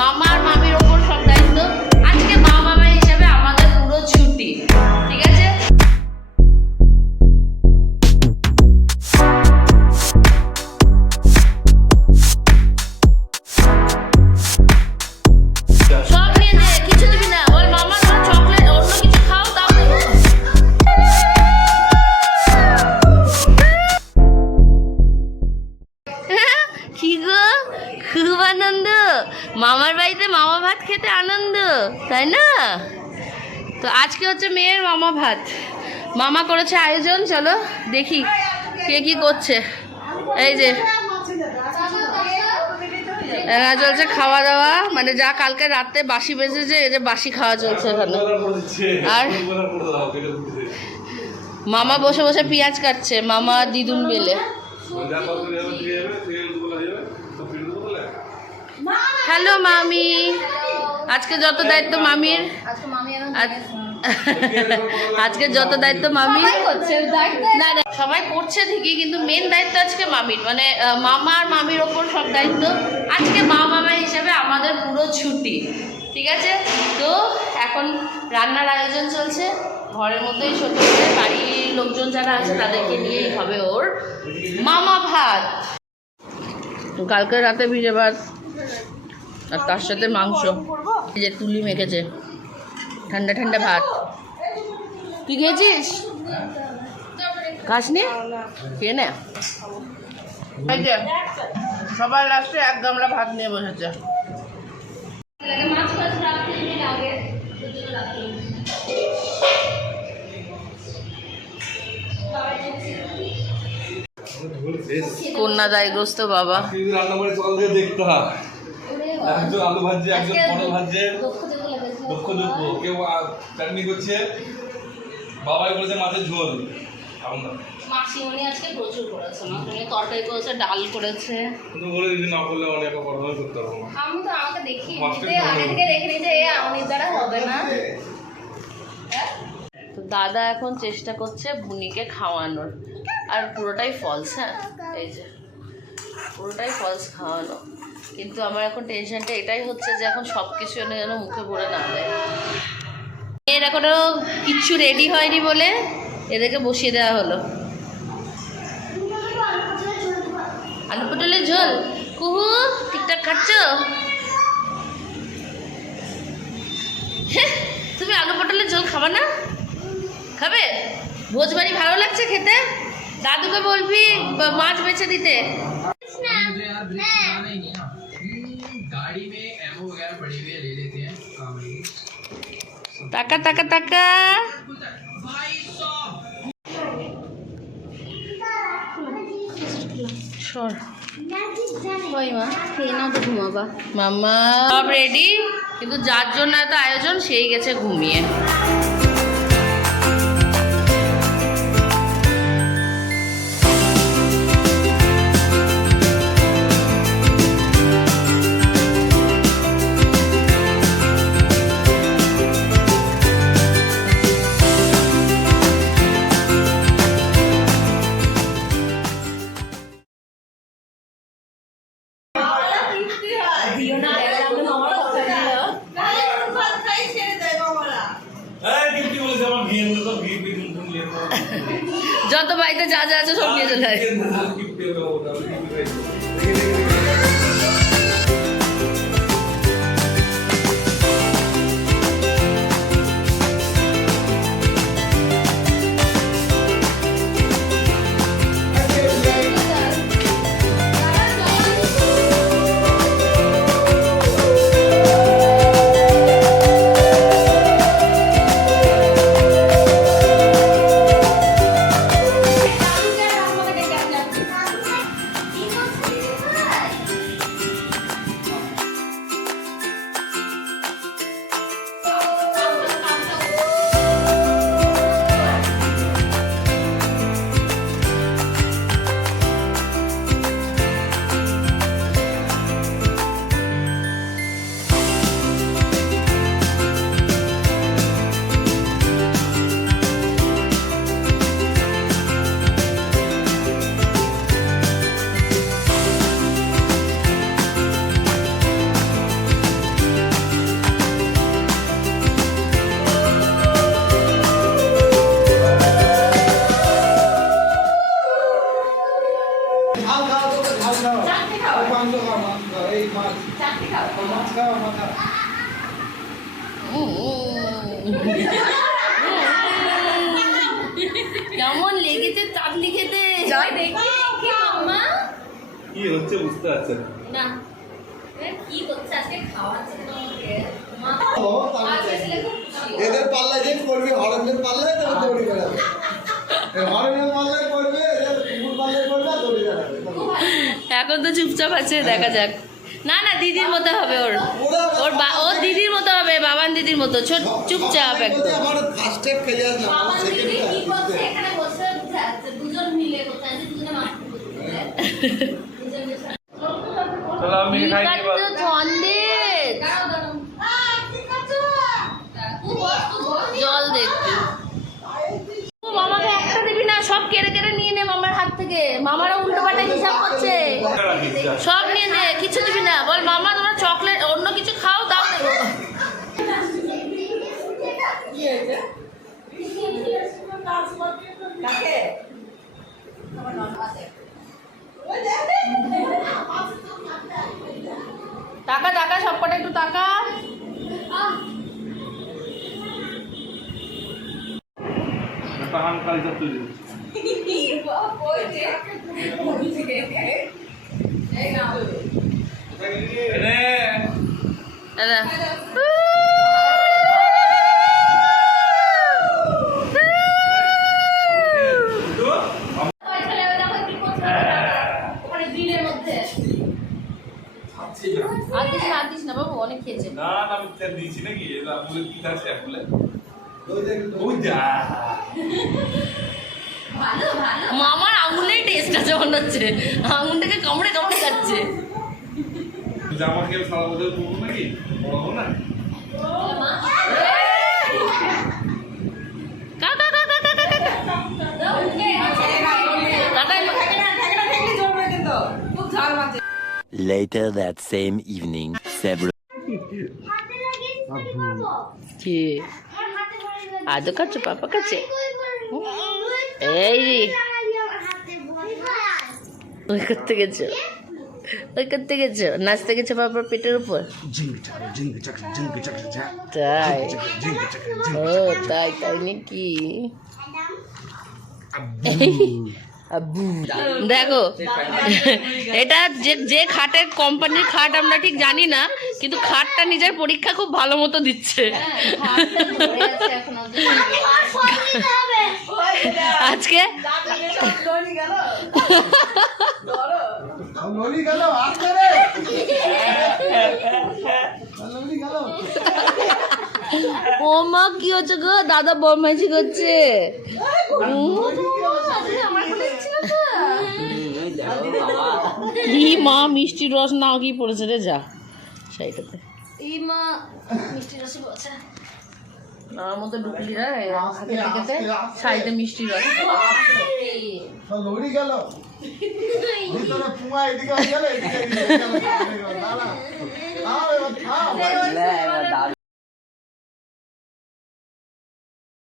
মামা আর মামির ওপর সব দায়িত্ব। আজকে মামা মামা হিসেবে আমাদের পুরো ছুটি, ঠিক আছে? সব নিয়ে নে, কিছু দিবি না। ওই মামা কোনো চকলেট অন্য কিছু খাও তাও দেবো। কি গো, খুব আনন্দ। মামার বাড়িতে মামা ভাত খেতে আনন্দ, তাই না? তো আজকে হচ্ছে মেয়ের মামা ভাত। মামা করেছে আয়োজন, চলো দেখি কে কি করছে। এই যে চলছে খাওয়া দাওয়া, মানে যা কালকে রাতে বাসি বেঁচেছে, এই যে বাসি খাওয়া চলছে এখানে। আর মামা বসে বসে পেঁয়াজ কাটছে, মামা দিদুন বেলে। হ্যালো মামি, আজকে যত দায়িত্ব মামির, আজকে যত দায়িত্ব মামি। না না, সবাই করছে ঠিকই, কিন্তু মেন দায়িত্ব আজকে মামির, মানে মামা আর মামির ওপর সব দায়িত্ব। আজকে মামা হিসেবে আমাদের পুরো ছুটি, ঠিক আছে? তো এখন রান্নার আয়োজন চলছে ঘরের মধ্যেই, ছোট করে বাড়ির লোকজন যারা আছে তাদেরকে নিয়েই হবে ওর মামা ভাত। কালকে রাতে ভিজে ভাত আর তার সাথে মাংস, এই যে তুলি মেখেছে, ঠান্ডা ঠান্ডা ভাত। তুই খেয়েছিস? খাসনি? খেয়ে নে। এই যে সবার লাস্টে এক গামলা ভাত নিয়ে বসেছে। কন্যা দায়গ্রস্ত বাবা। একজন আলু ভাজছে, একজন পটল ভাজছে, দুঃখ কেউ চাটনি করছে, বাবাই করেছে মাছের ঝোল। মাসিমণি আজকে প্রচুর করেছে, মাসিমণি তরকারি করেছে, ডাল করেছে। কিন্তু বলে দিদি না করলে অনেক পড়াশোনা করতে পারবো না। আমি তো আমাকে দেখি আগে থেকে দেখে নিই যে আমার দ্বারা হবে না। তো দাদা এখন চেষ্টা করছে বুনিকে খাওয়ানোর, আর পুরোটাই ফলস। হ্যাঁ, এই যে পুরোটাই ফলস খাওয়ানো। কিন্তু আমার এখন টেনশনটা এটাই হচ্ছে যে এখন সব কিছু এনে যেন মুখে ভরে না দেয়। এর এখনো কিচ্ছু রেডি হয়নি বলে এদেরকে বসিয়ে দেওয়া হলো। আলু পটলের ঝোল, কুহু ঠিকঠাক খাচ্ছ? তুমি আলু পটলের ঝোল খাবা না? খাবে? ভোজ বাড়ি ভালো লাগছে খেতে? দাদুকে বলবি মাছ বেছে দিতে। টাকা টাকা টাকা। মামা সব রেডি, কিন্তু যার জন্য এত আয়োজন সেই গেছে ঘুমিয়ে। যত বাড়িতে যা যা আছে সব নিয়ে চলে আসে। কেমন লেগেছে চাটনি খেতে? কি হচ্ছে বুঝতে পারছেন না কি করছে আজকে খাওয়াচ্ছে তোমাকে মা এদের পাল্লায় যে করবে হরণের পাল্লায় তবে দৌড়ি বেড়াবে হরণের পাল্লায় করবে এদের কুকুর পাল্লায় করবে আর দৌড়ি বেড়াবে এখন তো চুপচাপ আছে, দেখা যাক। না না দিদির মতো হবে ওর ওর দিদির মতো হবে, বাবান দিদির মতো চুপচাপ একদম। আমার ফার্স্ট স্টেপ খেলে আসলাম বাবা সেকেন্ড দিদি কি করছে এখানে বসে বুঝে আছে দুজন মিলে করতে আছে দুজনে মাছ করতে চলো আমি খাই এবার ছন্দের জল দেখতে মামাকে একটা দিবি না, সব কেড়ে কেড়ে নিয়ে নে মামার হাত থেকে। মামারা উল্টো পাল্টা হিসাব করছে, সব নিয়ে নে, কিছু দিবি না। বল মামা তোমরা চকলেট অন্য কিছু খাও, দাও দেবো। টাকা টাকা সব কটা একটু টাকা। পাহান কাল সব তুলে দিচ্ছি দাদা আর দিস না বাবু, অনেক খেয়েছে। না না আমি তেল দিয়েছি নাকি এটা বলে কি আছে বলে ওই যা ভালো ভালো মামার আঙুলেই টেস্ট আছে মনে হচ্ছে, আঙুলটাকে কামড়ে কামড়ে যাচ্ছে। জামা খেয়ে সারা বছর পরবো নাকি পরবো না মা কাকা কাকা কাকা কাকা Later that same evening, several কি আদৌ কাছে পাপা কাছে এই ওই করতে গেছো, ওই করতে গেছো, নাচতে গেছো বাবার পেটের উপর। তাই ও তাই তাই নাকি? দেখো এটা যে খাটের কোম্পানির খাট আমরা ঠিক জানি না, কিন্তু খাটটা নিজের পরীক্ষা খুব ভালো মতো দিচ্ছে। আজকে ও মা কি হচ্ছে গো, দাদা বদমাইশি করছে। কি মা মিষ্টি রস নাও কি পড়েছে রে, যা সেইটাতে এই মা মিষ্টি রসে বসে আমার মতো ঢুকলি না হাতে ঢুকেতে শাড়িতে মিষ্টি রস। লড়ি গেল ভিতরে পুয়া এদিকে হয়ে গেল এদিকে গেল না না এবার খাও